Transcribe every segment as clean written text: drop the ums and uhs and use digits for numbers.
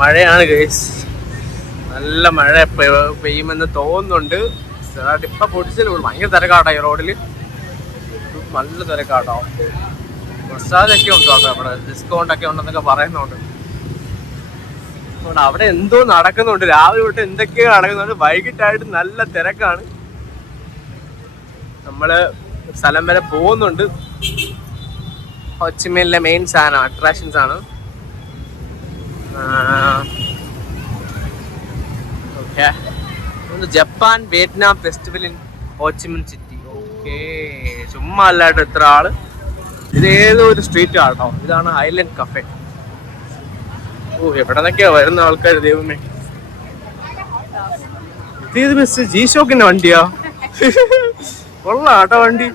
മഴയാണ് ഗൈസ്, നല്ല മഴ പെയ്യുമെന്ന് തോന്നുന്നുണ്ട്. ഇപ്പൊ പൊടിച്ചില്ല, ഭയങ്കര തിരക്കാട്ടോ ഈ റോഡിൽ, നല്ല തിരക്കാട്ടോ. പ്രസാദൊക്കെ ഉണ്ടോ അവിടെ, ഡിസ്കൗണ്ട് ഒക്കെ ഉണ്ടെന്നൊക്കെ പറയുന്നുണ്ട്. അവിടെ എന്തോ നടക്കുന്നുണ്ട്, രാവിലെ തൊട്ട് എന്തൊക്കെയോ നടക്കുന്നുണ്ട്. വൈകിട്ടായിട്ട് നല്ല തിരക്കാണ്. നമ്മള് സ്ഥലം വരെ പോകുന്നുണ്ട്. ഹോച്ചിമിനിലെ മെയിൻ സാധനം അട്രാക്ഷൻസ് ആണ്. Japan Vietnam festival in Ho Chi Minh city. Okay, ചുമ്മാ അല്ലാട്ടോ ഇത്ര ആള്. ഇതേതോ ഒരു സ്ട്രീറ്റ് ആണോ, ഇതാണ് ഐലൻഡ് കഫേ. ഓ, എവിടെ നിന്നൊക്കെയാ വരുന്ന ആൾക്കാർ, ദൈവമേ. ഇതേത് ബസ്? ജി ഷോക്കിന്റെ വണ്ടിയാ? കൊള്ളാം കേട്ടോ വണ്ടി.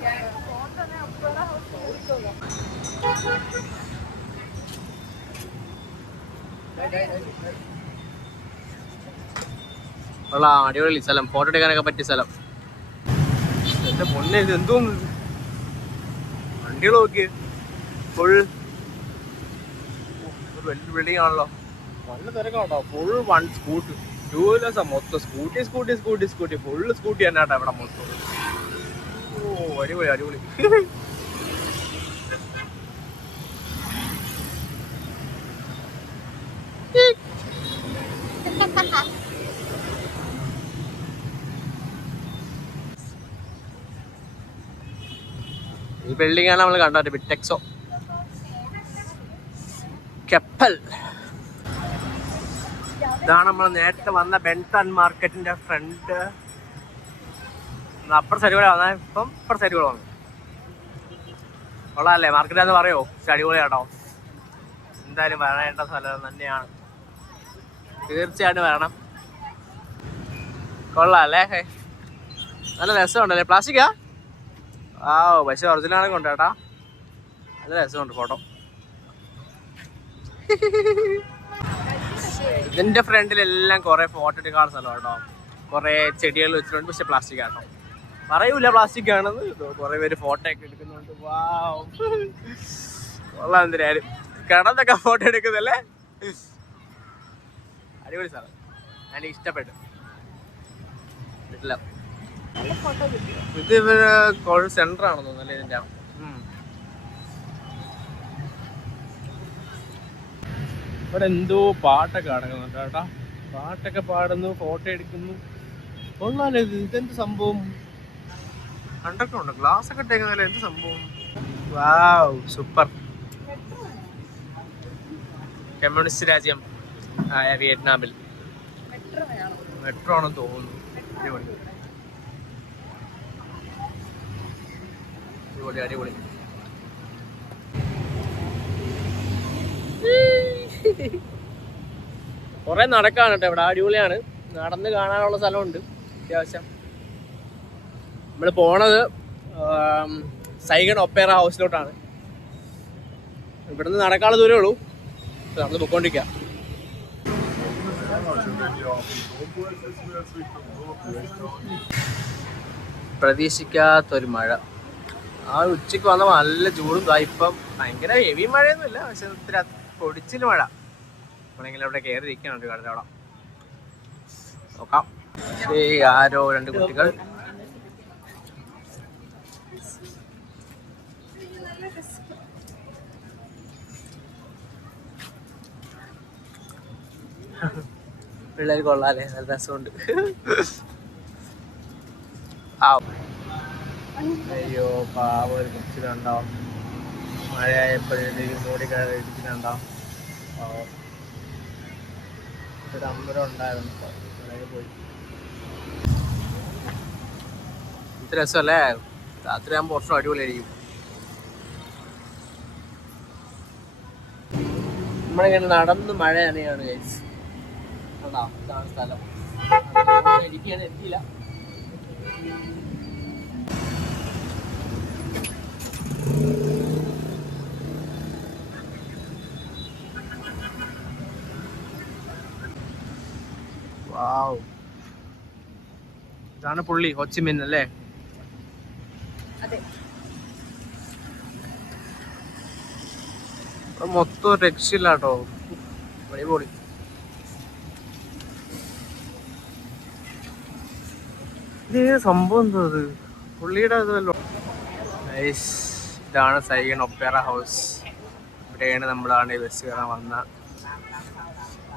കൊള്ളാം, അടിപൊളി സ്ഥലം, ഫോട്ടോ എടുക്കാനൊക്കെ പറ്റിയ സ്ഥലം. എന്റെ പൊന്നെ, ഇത് എന്തോന്ന് വണ്ടികൾ നോക്കിയേ, ഫുൾ വലിയ ബിൽഡിംഗ് ആണല്ലോ. നല്ല തിരക്കാട്ടോ, ഫുൾ വൺ സ്കൂട്ടി, ടൂ വീലേഴ്സാ മൊത്തം. Scooty scooty scooty scooty full scooty തന്നെ കേട്ടോ ഇവിടെ മൊത്തം. ഓ, അടിപൊളി അടിപൊളി. ഈ ബിൽഡിംഗ് ആണ് നമ്മൾ കണ്ടത്, ബിറ്റെക്സോ കപ്പൽ. ഇതാണ് നമ്മൾ നേരത്തെ വന്ന ബെൻടൺ മാർക്കറ്റിന്റെ ഫ്രണ്ട്. അപ്പുറ സൈഡ് കൂടെ വന്നാൽ ഇപ്പം ഇപ്പുറ സൈഡ് കൂടെ വന്നു. കൊള്ളാല്ലേ മാർക്കറ്റാന്ന് പറയോ? അടിപൊളിയാട്ടോ, എന്തായാലും വരേണ്ട സ്ഥലം തന്നെയാണ്, തീർച്ചയായിട്ടും വരണം. കൊള്ളാല്ലേ, നല്ല രസമുണ്ടല്ലേ. പ്ലാസ്റ്റിക്കാ? ആ, പക്ഷെ ഒറിജിനലാണെങ്കിൽ ഉണ്ട് കേട്ടാ, നല്ല രസമുണ്ട് ഫോട്ടോ. ഇതിന്റെ ഫ്രണ്ടിലെല്ലാം കുറെ ഫോട്ടോ എടുക്കാനുള്ള സ്ഥലം കേട്ടോ, കുറെ ചെടികൾ വെച്ചിട്ടുണ്ട്. പക്ഷെ പ്ലാസ്റ്റിക് ആട്ടോ, പറയൂല പ്ലാസ്റ്റിക് ആണെന്ന്. കുറെ പേര് ഫോട്ടോ ഒക്കെ എടുക്കുന്നുണ്ട്. വാവ്, കൊള്ളാം. എന്തിനായാലും കിടന്നൊക്കെ ഫോട്ടോ എടുക്കുന്നല്ലേ, അടിപൊളി സ്ഥലം, എനിക്ക് ഇഷ്ടപ്പെട്ടു. ഇത് ഇവര് കോഴി സെന്റർ ആണെന്ന് തോന്നുന്നല്ലേ ഇതിന്റെ. ഇവിടെ എന്തോ പാട്ടൊക്കെ നടക്കുന്നുണ്ട് കേട്ടാ, പാട്ടൊക്കെ പാടുന്നു, ഫോട്ടോ എടുക്കുന്നു. കൊള്ളാലോ ഇത്. ഇതെന്ത് സംഭവം? കണ്ടൊക്കെ ഗ്ലാസ് ഒക്കെ ഇട്ടേക്കുന്നല്ലേ, എന്ത് സംഭവം? വാവ്, സൂപ്പർ. കമ്മ്യൂണിസ്റ്റ് രാജ്യം ആയ വിയറ്റ്നാമിൽ മെട്രോ ആണെന്ന് തോന്നുന്നു. അടിപൊളി അടിപൊളി. കുറെ നടക്കാണ് കേട്ടോ ഇവിടെ, അടിപൊളിയാണ്. നടന്ന് കാണാനുള്ള സ്ഥലമുണ്ട് അത്യാവശ്യം. നമ്മൾ പോണത് സൈഗൺ ഒപ്പേറ ഹൗസിലോട്ടാണ്. ഇവിടുന്ന് നടക്കാനുള്ള ദൂരമേ ഉള്ളൂ, നമ്മൾ പൊക്കോണ്ടിരിക്കാം. പ്രതീക്ഷിക്കാത്തൊരു മഴ. ആ ഉച്ചയ്ക്ക് വന്നപ്പോൾ നല്ല ചൂടും, ഇപ്പം ഭയങ്കര ഹെവി മഴയൊന്നുമില്ല, പക്ഷെ ഇത്തിരി പൊടിച്ചിൽ മഴ. നമ്മളെങ്കിലും അവിടെ കയറി ഇരിക്കുന്നുണ്ട് കടലവിടെ. നോക്കാം. ആരോ രണ്ട് കുട്ടികൾ പിള്ളേർ കൊള്ളാല്ലേ, നല്ല രസമുണ്ട്. അയ്യോ പാവ, ഒരു കൊച്ചിലുണ്ടാവും, മഴയായപ്പോഴേക്കും മൂടി ഇരിക്കുന്നുണ്ടാവും. ഒരു അമ്പലം ഉണ്ടായിരുന്നു, പോയി. ഇത് രസമല്ലേ, രാത്രി ആകുമ്പോൾ കുറച്ചും അടിപൊളിയായിരിക്കും. നമ്മളിങ്ങനെ നടന്ന് മഴ നനയാണ് ഗൈസ്. കണ്ടോ, ഇതാണ് സ്ഥലം. ഇരിക്കാൻ എത്തിയില്ല. വാവ്, ഇതാണ് പുള്ളി ഹോച്ചിമിൻ അല്ലേ? മൊത്തം രക്ഷയില്ല കേട്ടോ, അടിപൊളി. ഇത് സംഭവം എന്തോ അത് പുള്ളിയുടെ അതല്ലോ. ഇതാണ് സൈഗൺ ഒപ്പേറ ഹൗസ്. ഇവിടെയാണ് നമ്മളാണ് ഈ ബസ് കയറാൻ വന്ന.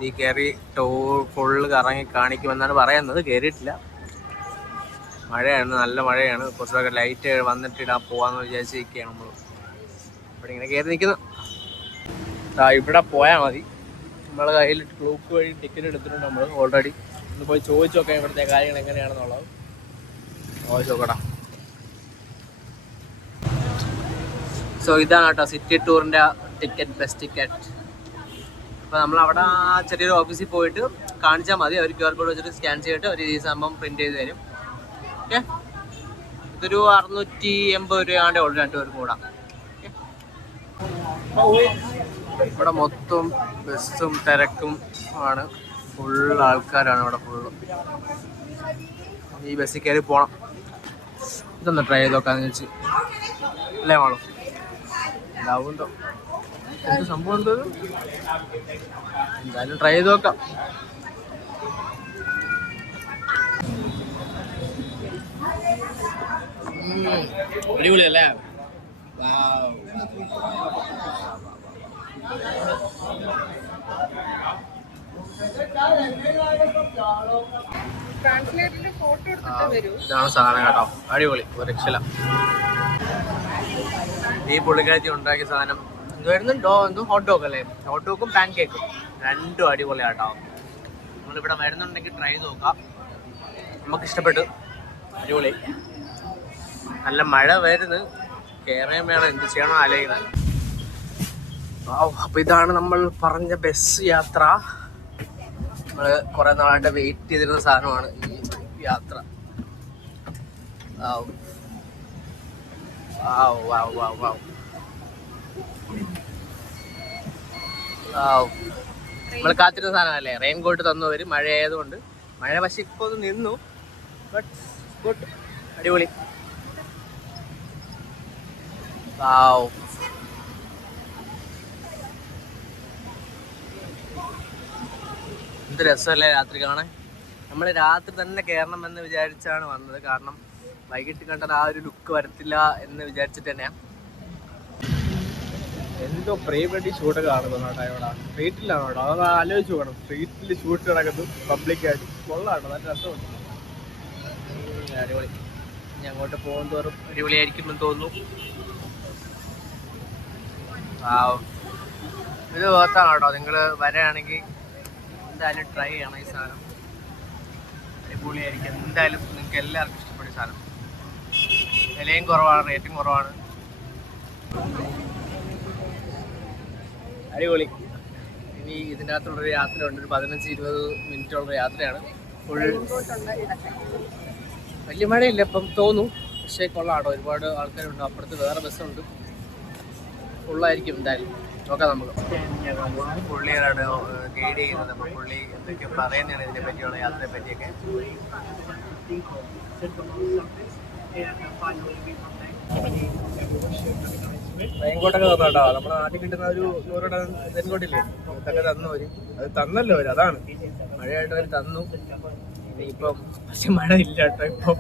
ഈ കയറി ഫുള്ള് കറങ്ങി കാണിക്കുമെന്നാണ് പറയുന്നത്. കയറിയിട്ടില്ല, മഴയാണ്, നല്ല മഴയാണ്. കുറച്ചൊക്കെ ലൈറ്റ് വന്നിട്ട് ഇടാൻ പോവാന്ന് വിചാരിച്ചിരിക്കുകയാണ് നമ്മൾ. ഇവിടെ ഇങ്ങനെ കയറി നിൽക്കുന്നു. ഇവിടെ പോയാൽ മതി. നമ്മളെ കയ്യിൽ ക്ലൂക്ക് വഴി ടിക്കറ്റ് എടുത്തിട്ടുണ്ട് നമ്മൾ ഓൾറെഡി. ഒന്ന് പോയി ചോദിച്ചു നോക്കാം ഇവിടുത്തെ കാര്യങ്ങൾ എങ്ങനെയാണെന്നുള്ളത്. ചോദിച്ചു നോക്കടാ. സോ ഇതാണ് കേട്ടോ സിറ്റി ടൂറിൻ്റെ ടിക്കറ്റ്, ബസ് ടിക്കറ്റ്. അപ്പോൾ നമ്മളവിടെ ചെറിയൊരു ഓഫീസിൽ പോയിട്ട് കാണിച്ചാൽ മതി. അവർ QR കോഡ് വെച്ചിട്ട് സ്കാൻ ചെയ്തിട്ട് ഒരു ഈ സംഭവം പ്രിൻറ്റ് ചെയ്ത് തരും. ഓക്കെ, ഇതൊരു 680 രൂപയാണ്ടേ ഉള്ളൂ 2 പേർക്ക് കൂടാം. ഇവിടെ മൊത്തം ബസ്സും തിരക്കും ആണ്, ഫുൾ ആൾക്കാരാണ് ഇവിടെ ഫുള്ള്. ഈ ബസ്സിൽ കയറി പോകണം. ഇതൊന്ന് ട്രൈ ചെയ്ത് നോക്കാന്ന് വെച്ച് അല്ലേ വേണം. ഉണ്ടാവുമോ എന്ത് സംഭവം എന്തോ, എന്തായാലും ട്രൈ ചെയ്ത് നോക്കാം. അടിപൊളിയല്ലേ? ഇതാണ് സാധനം കേട്ടോ, അടിപൊളി, ഒരു രക്ഷയില്ല. ഈ പുള്ളിക്കാരത്തി ഉണ്ടാക്കിയ സാധനം എന്തുവായിരുന്നു? എന്തോ ഹോട്ട് ഡോഗ് അല്ലേ? ഹോട്ട് ഡോഗും പാൻ കേക്കും രണ്ടും അടിപൊളിയാട്ടോ. നമ്മളിവിടെ വരുന്നുണ്ടെങ്കിൽ ട്രൈ ചെയ്ത് നോക്കാം. നമുക്ക് ഇഷ്ടപ്പെട്ടു, അടിപൊളി. നല്ല മഴ വരുന്നു, കയറാൻ വേണം, എന്ത് ചെയ്യണം ആലോചിക്കുന്നത്. അപ്പോൾ ഇതാണ് നമ്മൾ പറഞ്ഞ ബസ് യാത്ര. നമ്മൾ കുറേ നാളായിട്ട് വെയിറ്റ് ചെയ്തിരുന്ന സാധനമാണ് ഈ യാത്ര. നമ്മൾ കാത്തിരുന്ന സാധനമല്ലേ? റെയിൻ കോട്ട് തന്നവർ, മഴ ആയതുകൊണ്ട്. മഴ പക്ഷെ ഇപ്പോൾ ഒന്ന് നിന്നു, ബട്ട് ഗുഡ്, അടിപൊളി. എന്ത് രസമല്ലേ രാത്രി കാണാൻ. നമ്മൾ രാത്രി തന്നെ കയറണം എന്ന് വിചാരിച്ചാണ് വന്നത്. കാരണം വൈകിട്ട് കണ്ടാൽ ആ ഒരു ലുക്ക് വരത്തില്ല എന്ന് വിചാരിച്ചിട്ട് തന്നെയാണ്. എന്തോ പ്രീ വെഡിങ് ഷൂട്ടൊക്കെ നടക്കുന്നു കേട്ടോ ഇവിടെ. സ്ട്രീറ്റിലാണ് കേട്ടോ, അത് ആലോചിച്ച് പോകണം. സ്ട്രീറ്റിൽ ഷൂട്ട് നടക്കുന്നു പബ്ലിക്കായിട്ട്. കൊള്ളാട്ടോ, നല്ല രസമുണ്ട്, അടിപൊളി. ഇനി അങ്ങോട്ട് പോകും തോറും അടിപൊളിയായിരിക്കുമെന്ന് തോന്നുന്നു. ഇത് ഓർത്താണ് കേട്ടോ, നിങ്ങൾ വരികയാണെങ്കിൽ എന്തായാലും ട്രൈ ചെയ്യണം ഈ സാധനം. അടിപൊളിയായിരിക്കും, എന്തായാലും നിങ്ങൾക്ക് എല്ലാവർക്കും ഇഷ്ടപ്പെടും ഈ സാധനം. വിലയും കുറവാണ്, റേറ്റും കുറവാണ്, അടിപൊളി. ഇനി ഇതിൻ്റെ അകത്തുള്ളൊരു യാത്രയുണ്ട്, ഒരു 15-20 മിനിറ്റുള്ളൊരു യാത്രയാണ്. ഫുൾ വലിയ മഴയില്ല ഇപ്പം തോന്നും, പക്ഷേ കൊള്ളാട്ടോ, ഒരുപാട് ആൾക്കാരുണ്ട്. അപ്പുറത്ത് വേറെ ബസ്സുണ്ട്, ഫുള്ളായിരിക്കും. എന്തായാലും നോക്കാം നമുക്ക്. പുള്ളിയാണ് ഗൈഡ് ചെയ്യുന്നത്. അപ്പോൾ പുള്ളി എന്തൊക്കെ പറയുന്നതാണ് ഇതിനെ പറ്റിയുള്ള യാത്രയെ പറ്റിയൊക്കെ. റെയിൻകോട്ടൊക്കെ തന്നു കേട്ടോ. നമ്മൾ ആദ്യം കിട്ടുന്ന ഒരു 100 റെയിൻകോട്ടില്ലേ, അതൊക്കെ തന്നു അവര്. അത് തന്നല്ലോ അവര്, അതാണ് മഴയായിട്ട് അവർ തന്നു. ഇപ്പം പക്ഷെ മഴ ഇല്ല കേട്ടോ, ഇപ്പം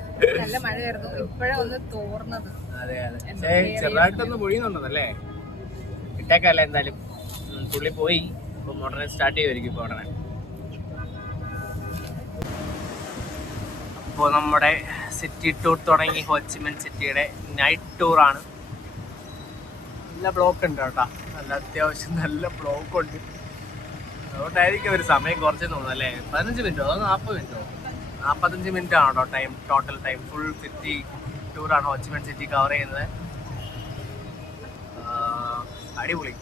അതെ അതെ. പക്ഷേ ചെറുതായിട്ടൊന്ന് പൊഴിയുന്നുണ്ടെന്നല്ലേ, ഇട്ടേക്കല്ല. എന്തായാലും പുള്ളി പോയി, ഇപ്പം ഉടനെ സ്റ്റാർട്ട് ചെയ്യുമായിരിക്കും ഇപ്പോൾ ഉടനെ. അപ്പോൾ നമ്മുടെ സിറ്റി ടൂർ തുടങ്ങി. ഹോച്ചിമിൻ സിറ്റിയുടെ നൈറ്റ് ടൂറാണ്. നല്ല ബ്ലോക്ക് ഉണ്ട് കേട്ടോ, നല്ല അത്യാവശ്യം നല്ല ബ്ലോക്ക് ഉണ്ട്. അതുകൊണ്ടായിരിക്കും ഒരു സമയം കുറച്ചെന്ന് തോന്നുന്നു അല്ലേ? 15 മിനിറ്റോ അതോ 40 മിനിറ്റോ? 45 മിനിറ്റ് ആണോ time, total time. Full city ടൂറാണ് ഹോച്ചിമിൻ സിറ്റി കവർ ചെയ്യുന്നത്. അടിപൊളി,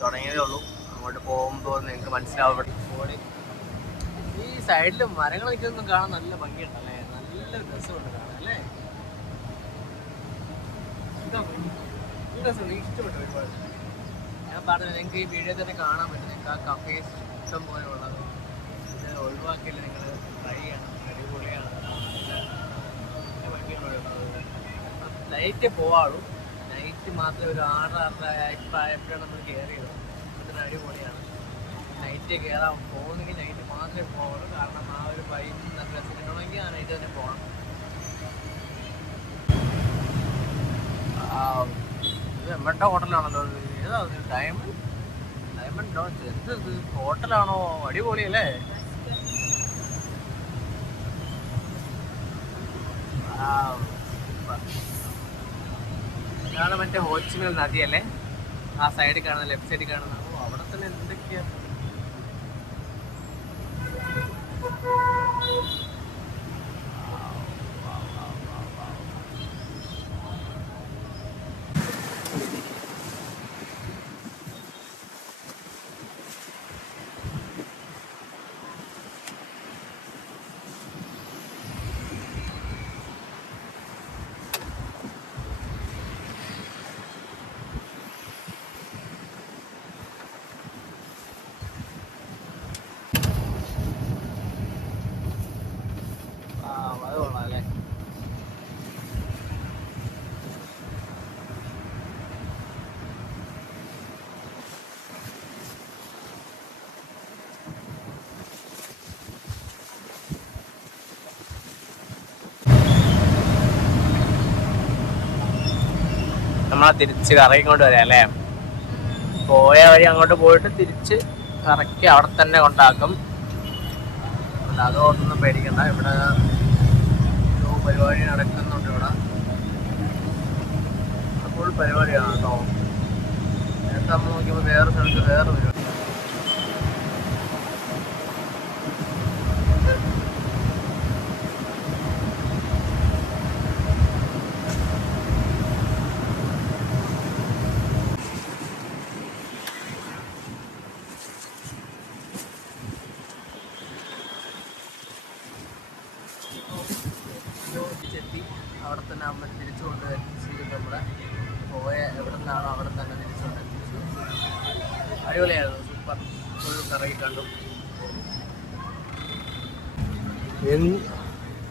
തുടങ്ങിയതേ ഉള്ളൂ. അങ്ങോട്ട് പോകുമ്പോൾ നിങ്ങൾക്ക് മനസ്സിലാവും. ഈ സൈഡിൽ മരങ്ങൾ നിൽക്കുന്നൊന്നും കാണാൻ നല്ല ഭംഗിയുണ്ടല്ലേ, നല്ല രസമുണ്ട് കാണാൻ അല്ലേ? ഇഷ്ടപ്പെട്ടു ഒരുപാട്. ഞാൻ പറഞ്ഞത് നിങ്ങൾക്ക് ഈ വീഡിയോ തന്നെ കാണാൻ പറ്റും. നിങ്ങൾക്ക് ആ കഫേസ് ഇഷ്ടം പോലെ ഉള്ളത് ഇത് ഒഴിവാക്കിയില്ല, നിങ്ങൾ ട്രൈ ചെയ്യണം. അടിപൊളിയാണ്, നൈറ്റ് പോവാളൂ. നൈറ്റ് മാത്രമേ ഒരു 6-6:30 ആയപ്പോഴാണ് നമ്മൾ കയറിയത്. അതിന് അടിപൊളിയാണ്. നൈറ്റ് കയറാൻ പോകുന്നെങ്കിൽ നൈറ്റ് മാത്രമേ പോവുള്ളൂ. കാരണം ആ ഒരു വൈബ് നല്ല രസം കിട്ടണമെങ്കിൽ ആ നൈറ്റ് തന്നെ പോകണം. ഇത് എമ്മട്ട ഹോട്ടലാണല്ലോ. ഏതാ ഡയമണ്ട് ഡയമണ്ട് ലോഞ്ച്? എന്ത് ഇത് ഹോട്ടലാണോ? അടിപൊളിയല്ലേ? ഇതാണ് മറ്റേ ഹോച്ചിമിൽ നദിയല്ലേ? ആ സൈഡിൽ കാണുന്ന, ലെഫ്റ്റ് സൈഡിൽ കാണുന്ന. അവിടെ തന്നെ എന്തൊക്കെയാ. അത് കൊള്ളാം അല്ലേ? നമ്മളെ തിരിച്ച് കറങ്ങിക്കൊണ്ട് വരാം അല്ലേ? പോയ വഴി അങ്ങോട്ട് പോയിട്ട് തിരിച്ച് കറക്കി അവിടെ തന്നെ കൊണ്ടാക്കും. അതോടൊന്നും പേടിക്കണ്ട. ഇവിടെ പരിപാടി നടക്കുന്നുണ്ട്. ഇവിടെ അപ്പോൾ പരിപാടിയാണ് കേട്ടോ. നേരത്തെ നമ്മൾ നോക്കിയപ്പോൾ വേറെ സ്ഥലത്ത് വേറെ പരിപാടി. എത്തി അവിടെ തന്നെ അമ്മ തിരിച്ചു കൊണ്ടുവച്ചു. നമ്മുടെ പോയ എവിടെ നിന്നാണോ അവിടെ തന്നെ തിരിച്ചു കൊണ്ടെത്തിച്ചു. അടിപൊളിയായിരുന്നു, സൂപ്പർ. ഫുൾ കറങ്ങി കണ്ടു.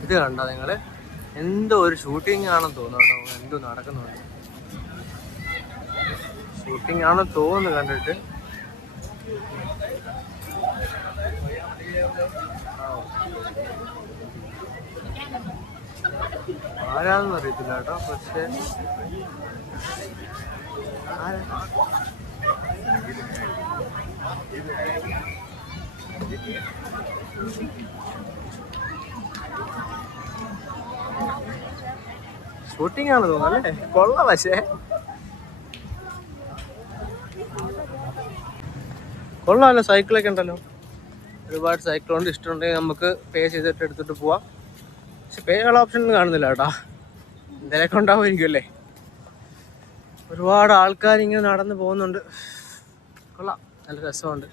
ഇത് കണ്ടോ നിങ്ങൾ? എന്തോ ഒരു ഷൂട്ടിംഗ് ആണെന്ന് തോന്നുന്നു കേട്ടോ. എന്തോ നടക്കുന്നുണ്ട്. ഷൂട്ടിംഗ് ആണെന്ന് തോന്നുന്നു കണ്ടിട്ട്. ആരാണെന്ന് അറിയത്തില്ല കേട്ടോ. പക്ഷേ ഷൂട്ടിംഗ് ആണ് തോന്നുന്നു അല്ലേ? കൊള്ളാം. പക്ഷേ കൊള്ളാമല്ലോ. സൈക്കിളൊക്കെ ഉണ്ടല്ലോ. ഒരുപാട് സൈക്കിളുണ്ട്. ഇഷ്ടമുണ്ടെങ്കിൽ നമുക്ക് പേ ചെയ്തിട്ട് എടുത്തിട്ട് പോവാം. പക്ഷെ പേ ഉള്ള ഓപ്ഷൻ ഒന്നും കാണുന്നില്ല കേട്ടോ. എന്തെങ്കിലുമൊക്കെ ഉണ്ടാവുമായിരിക്കും അല്ലേ? ഒരുപാട് ആൾക്കാർ ഇങ്ങനെ നടന്ന് പോകുന്നുണ്ട്. കൊള്ളാം, നല്ല രസമുണ്ട്.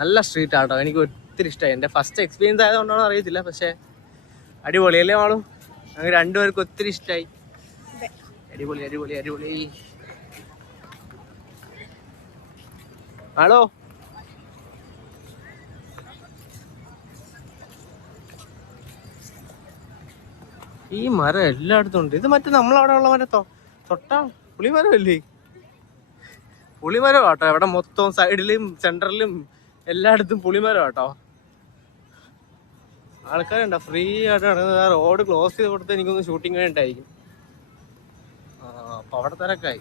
നല്ല സ്ട്രീറ്റ് ആട്ടോ. എനിക്ക് ഒത്തിരി ഇഷ്ടമായി. എൻ്റെ ഫസ്റ്റ് എക്സ്പീരിയൻസ് ആയതുകൊണ്ടാണോ അറിയത്തില്ല. പക്ഷേ അടിപൊളിയല്ലേ ആളും? ഞങ്ങൾ രണ്ടുപേർക്കും ഒത്തിരി ഇഷ്ടമായി. അടിപൊളി അടിപൊളി അടിപൊളി. ഹലോ, ഈ മരം എല്ലായിടത്തും ഉണ്ട്. ഇത് മറ്റേ നമ്മളവിടെ ഉള്ള മരം തൊട്ടാ പുളിമരമല്ലേ? പുളിമരം കേട്ടോ. ഇവിടെ മൊത്തം സൈഡിലും സെന്ററിലും എല്ലായിടത്തും പുളിമരം കേട്ടോ. ആൾക്കാരുണ്ടോ ഫ്രീ ആയിട്ട് നടക്കുന്നത്? റോഡ് ക്ലോസ് ചെയ്ത് കൊടുത്ത് എനിക്കൊന്ന് ഷൂട്ടിങ് വേണ്ടിയിട്ടായിരിക്കും. അപ്പൊ അവിടെ തിരക്കായി.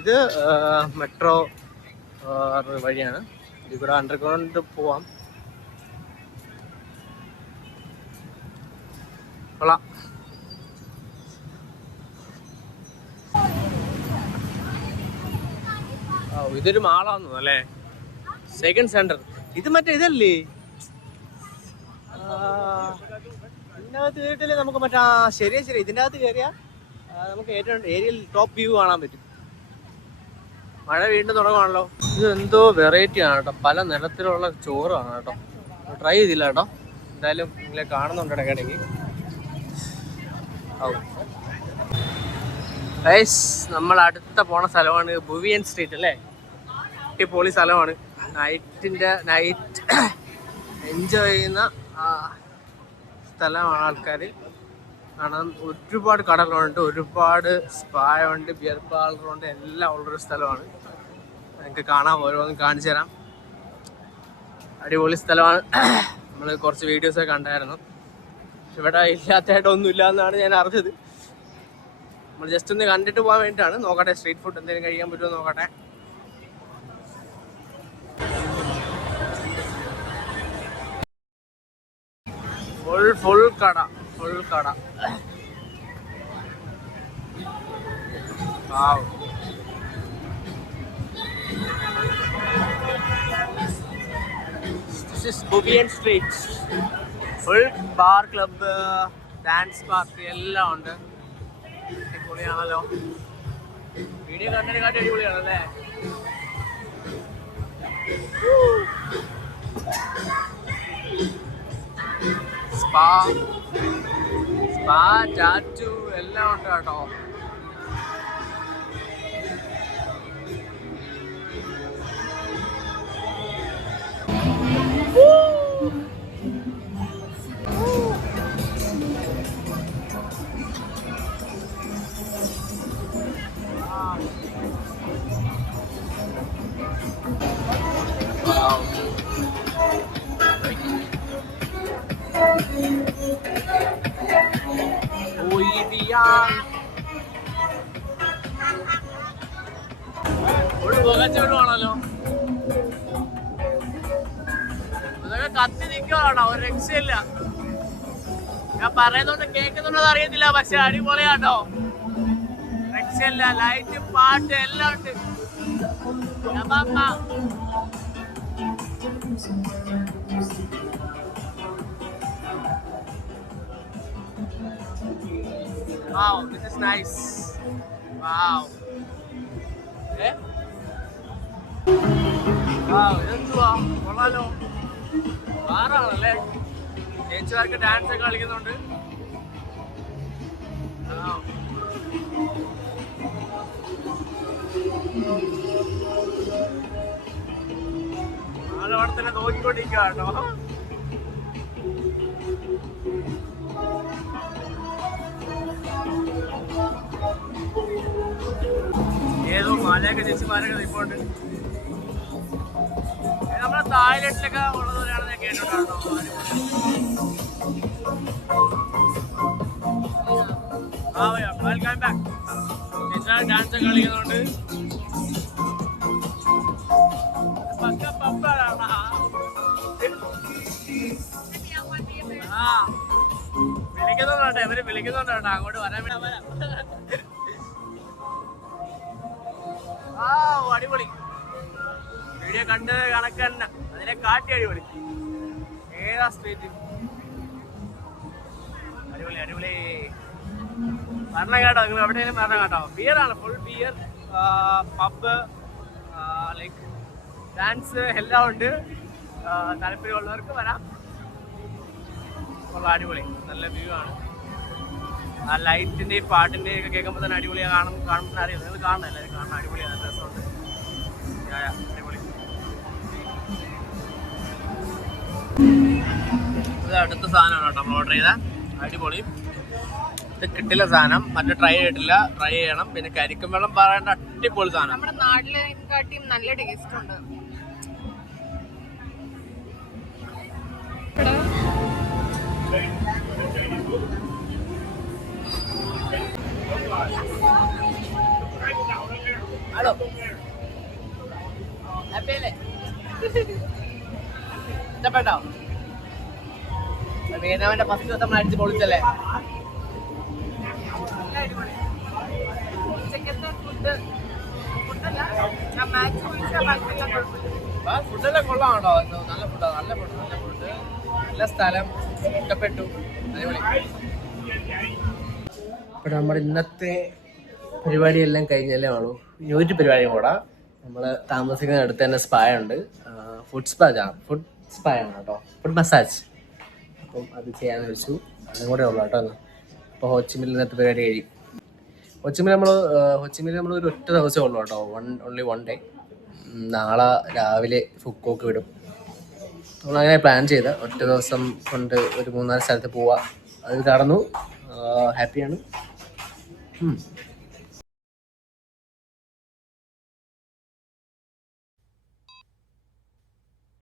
ഇത് മെട്രോ വഴിയാണ്. ഇവിടെ അണ്ടർഗ്രൗണ്ട് പോവാം. കൊള്ളാം. ഇതൊരു മാളാന്നു അല്ലേ? Second centre. ഇത് മറ്റേ ഇതല്ലേ? ഇതിനകത്ത് കേട്ടില്ലേ നമുക്ക് മറ്റേ ശരിയാ ശരി. ഇതിൻ്റെ അകത്ത് കയറിയാ നമുക്ക് ഏറ്റവും ഏരിയയിൽ ടോപ്പ് വ്യൂ കാണാൻ പറ്റും. മഴ വീണ്ടും തുടങ്ങുവാണല്ലോ. ഇത് എന്തോ വെറൈറ്റി ആണ് കേട്ടോ. പല നിറത്തിലുള്ള ചോറാണ് കേട്ടോ. ട്രൈ ചെയ്തില്ല കേട്ടോ. എന്തായാലും നിങ്ങളെ കാണുന്നുണ്ട് ഇടയ്ക്കിടയ്ക്ക്. ഗൈസ്, നമ്മൾ അടുത്ത പോണ സ്ഥലമാണ് ബുവിയൻ സ്ട്രീറ്റ് അല്ലേ? അടിപൊളി സ്ഥലമാണ്. നൈറ്റ് എൻജോയ് ചെയ്യുന്ന സ്ഥലമാണ്. ആൾക്കാർ കാണാൻ ഒരുപാട് കടകളുണ്ട്, ഒരുപാട് സ്പായുണ്ട്, ബിയർ പാർലറുണ്ട്, എല്ലാം ഉള്ളൊരു സ്ഥലമാണ്. നിങ്ങൾക്ക് കാണാം, ഓരോന്നും കാണിച്ചു തരാം. അടിപൊളി സ്ഥലമാണ്. നമ്മൾ കുറച്ച് വീഡിയോസൊക്കെ കണ്ടായിരുന്നു. ഇവിടെ ഇല്ലാത്തതായിട്ടൊന്നുമില്ല എന്നാണ് ഞാൻ അറിഞ്ഞത്. നമ്മൾ ജസ്റ്റ് ഒന്ന് കണ്ടിട്ട് പോകാൻ വേണ്ടിയിട്ടാണ്. നോക്കട്ടെ സ്ട്രീറ്റ് ഫുഡ് എന്തെങ്കിലും കഴിക്കാൻ പറ്റുമോ നോക്കട്ടെ. ഫുൾ കട. Wow. This is Boobian Street. Full bar club, dance party എല്ലാം ഉണ്ട്. അടിപൊളിയാണല്ലോ. വീഡിയോ കണ്ടതിനെക്കാട്ടി അടിപൊളിയാണല്ലേ. സ്പാ ടാറ്റു എല്ലാം ഉണ്ട് കേട്ടോ. പുകച്ചോടുവാണല്ലോ. ഇതൊക്കെ കത്തി നിൽക്കുവാണോ, ഒരു രക്ഷയില്ല. ഞാൻ പറയുന്നോണ്ട് കേൾക്കുന്നുണ്ടോ അറിയത്തില്ല, പക്ഷെ അടിപൊളിയാട്ടോ. രക്ഷയില്ല. ലൈറ്റ് പാട്ട് എല്ലാം ഉണ്ട്. Wow, this is nice. Wow. ഇതെന്തുവാ, കൊള്ളാലോ. ബാറാണല്ലേ. ചേച്ചിമാർക്ക് ഡാൻസ് ഒക്കെ കളിക്കുന്നുണ്ട്. ആളവിടെ തന്നെ നോക്കിക്കൊണ്ടിരിക്കുക കേട്ടോ. ഏതോ മലയൊക്കെ ചേച്ചിമാരൊക്കെ നിൽപ്പുണ്ട്. നമ്മളെ തായ്ലൻഡിലൊക്കെ ഉള്ളതുപോലെയാണെന്ന് ഞാൻ കേട്ടിട്ടുണ്ടോ. Welcome back. ചേച്ചിമാർ ഡാൻസ് ഒക്കെ കളിക്കുന്നുണ്ട്. വിളിക്കുന്നുണ്ടോ, ഇവര് വിളിക്കുന്നുണ്ടോ അങ്ങോട്ട് വരാൻ വേണ്ടി. അടിപൊളി. വീഡിയോ കണ്ടത് കണക്കല്ല, അതിനെ കാട്ടി അടിപൊളി. ഏതാ സ്ട്രീറ്റ്, അടിപൊളി അടിപൊളി. പറഞ്ഞ കേട്ടോ, നിങ്ങൾ എവിടെയെങ്കിലും പറഞ്ഞ കേട്ടോ. ബിയറാണ്, full beer, pub, like dance എല്ലാം ഉണ്ട്. താല്പര്യമുള്ളവർക്ക് വരാം. അടിപൊളി, നല്ല വ്യൂ ആണ്. ആ ലൈറ്റിൻ്റെയും പാട്ടിൻ്റെയും ഒക്കെ കേൾക്കുമ്പോൾ തന്നെ അടിപൊളിയാണ്. കാണുമ്പോൾ അറിയാം, നിങ്ങൾ കാണണം, എല്ലാവരും കാണണം. അടിപൊളിയാണ്, നല്ല രസമുണ്ട്. അടിപൊളി. ഇത് അടുത്ത സാധനമാണ് കേട്ടോ നമ്മൾ ഓർഡർ ചെയ്ത. അടിപൊളി. ഇത് കിട്ടില്ല സാധനം, മറ്റേ ട്രൈ ചെയ്തിട്ടില്ല, ട്രൈ ചെയ്യണം. പിന്നെ കരിക്കും വെള്ളം പറയേണ്ട അടിപൊളി സാധനം. നമ്മുടെ നാട്ടിലെക്കാട്ടിയും നല്ല ടേസ്റ്റ് ഉണ്ട്. ഹലോ, ഹാപ്പിയല്ലേ? ഇഷ്ടപ്പെട്ടോ? വിയറ്റ്നാമിന്റെ ഫസ്റ്റ് ദിവസം നമ്മൾ അടിച്ച് പൊളിച്ചല്ലേ? ഫുഡെല്ലാം കൊള്ളാം കേട്ടോ. നല്ല ഫുഡാണ്, നല്ല ഫുഡ്, നല്ല ഫുഡ്, നല്ല സ്ഥലം, ഇഷ്ടപ്പെട്ടു, അടിപൊളി. അപ്പോൾ നമ്മുടെ ഇന്നത്തെ പരിപാടിയെല്ലാം കഴിഞ്ഞല്ലേ ഉള്ളൂ. ഇനി ഒരു പരിപാടിയും കൂടെ. നമ്മൾ താമസിക്കുന്ന അടുത്ത് തന്നെ സ്പാ ഉണ്ട്. ഫുഡ് സ്പാ ആണ് കേട്ടോ, ഫുഡ് മസാജ്. അപ്പം അത് ചെയ്യാമെന്ന് വെച്ചു. അതും കൂടെ ഉള്ളൂ കേട്ടോ. അപ്പോൾ ഹോച്ചിമിൽ ഇന്നത്തെ പരിപാടി കഴിയും. ഹോച്ചിമിൽ നമ്മൾ ഒരു ഒറ്റ ദിവസമേ ഉള്ളൂ കേട്ടോ. Only 1 day. നാളെ രാവിലെ ഫുക്കോക്ക് വിടും. നമ്മളങ്ങനെ പ്ലാൻ ചെയ്ത ഒറ്റ ദിവസം കൊണ്ട് ഒരു 3-4 സ്ഥലത്ത് പോവാം. അത് കടന്നു. ഹാപ്പിയാണ്.